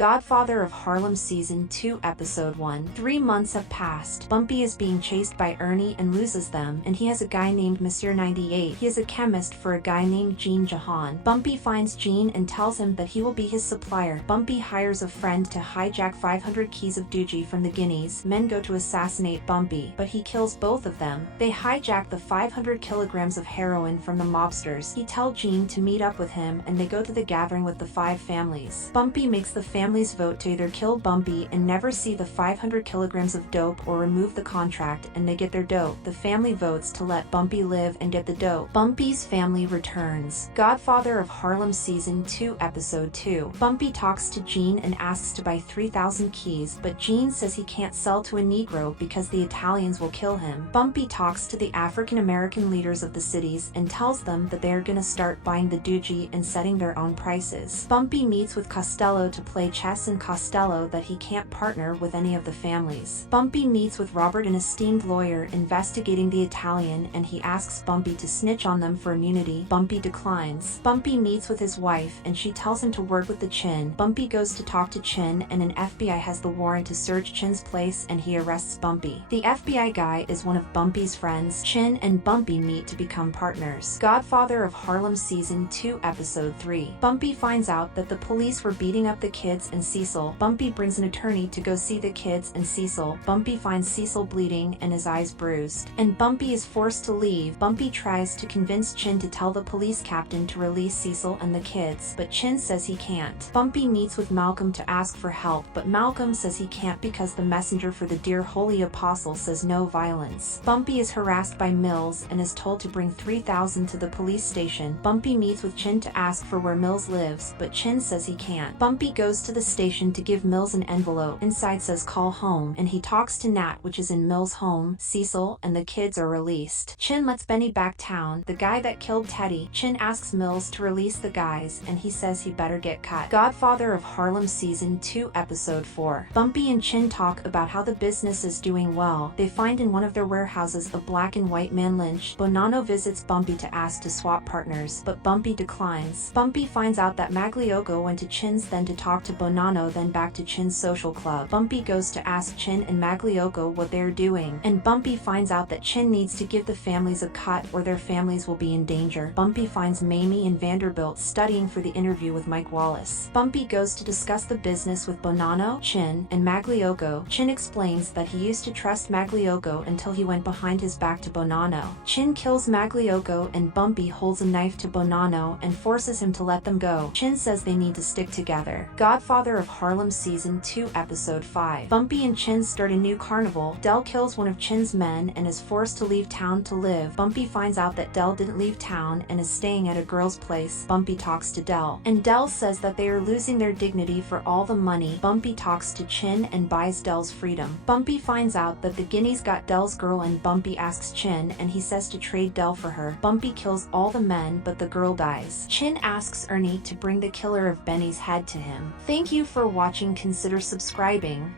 Godfather of Harlem Season 2 Episode 1. 3 months have passed. Bumpy is being chased by Ernie and loses them, and he has a guy named Monsieur 98. He is a chemist for a guy named Gene Jahan. Bumpy finds Gene and tells him that he will be his supplier. Bumpy hires a friend to hijack 500 keys of Doogie from the Guineas. Men go to assassinate Bumpy, but he kills both of them. They hijack the 500 kilograms of heroin from the mobsters. He tells Gene to meet up with him, and they go to the gathering with the 5 families. Bumpy makes the families vote to either kill Bumpy and never see the 500 kilograms of dope or remove the contract, and they get their dope. The family votes to let Bumpy live and get the dope. Bumpy's family returns. Godfather of Harlem Season 2 Episode 2. Bumpy talks to Gene and asks to buy 3,000 keys, but Gene says he can't sell to a Negro because the Italians will kill him. Bumpy talks to the African American leaders of the cities and tells them that they are gonna start buying the Doogie and setting their own prices. Bumpy meets with Costello to play chess, and Costello that he can't partner with any of the families. Bumpy meets with Robert, an esteemed lawyer investigating the Italian, and he asks Bumpy to snitch on them for immunity. Bumpy declines. Bumpy meets with his wife and she tells him to work with the Chin. Bumpy goes to talk to Chin, and an FBI has the warrant to search Chin's place and he arrests Bumpy. The FBI guy is one of Bumpy's friends. Chin and Bumpy meet to become partners. Godfather of Harlem Season 2 Episode 3. Bumpy finds out that the police were beating up the kids and Cecil. Bumpy brings an attorney to go see the kids and Cecil. Bumpy finds Cecil bleeding and his eyes bruised, and Bumpy is forced to leave. Bumpy tries to convince Chin to tell the police captain to release Cecil and the kids, but Chin says he can't. Bumpy meets with Malcolm to ask for help, but Malcolm says he can't because the messenger for the dear holy apostle says no violence. Bumpy is harassed by Mills and is told to bring 3,000 to the police station. Bumpy meets with Chin to ask for where Mills lives, but Chin says he can't. Bumpy goes to the station to give Mills an envelope. Inside says call home, and he talks to Nat, which is in Mills' home. Cecil and the kids are released. Chin lets Benny back town, the guy that killed Teddy. Chin asks Mills to release the guys, and he says he better get cut. Godfather of Harlem Season 2 Episode 4. Bumpy and Chin talk about how the business is doing well. They find in one of their warehouses a black and white man lynched. Bonanno visits Bumpy to ask to swap partners, but Bumpy declines. Bumpy finds out that Magliocco went to Chin's, then to talk to Bonanno, then back to Chin's social club. Bumpy goes to ask Chin and Magliocco what they're doing, and Bumpy finds out that Chin needs to give the families a cut or their families will be in danger. Bumpy finds Mamie and Vanderbilt studying for the interview with Mike Wallace. Bumpy goes to discuss the business with Bonanno, Chin, and Magliocco. Chin explains that he used to trust Magliocco until he went behind his back to Bonanno. Chin kills Magliocco, and Bumpy holds a knife to Bonanno and forces him to let them go. Chin says they need to stick together. Godfather of Harlem Season 2 Episode 5. Bumpy and Chin start a new carnival. Del kills one of Chin's men and is forced to leave town to live. Bumpy finds out that Del didn't leave town and is staying at a girl's place. Bumpy talks to Del, and Del says that they are losing their dignity for all the money. Bumpy talks to Chin and buys Del's freedom. Bumpy finds out that the Guineas got Del's girl, and Bumpy asks Chin, and he says to trade Del for her. Bumpy kills all the men, but the girl dies. Chin asks Ernie to bring the killer of Benny's head to him. Thank you for watching. Consider subscribing.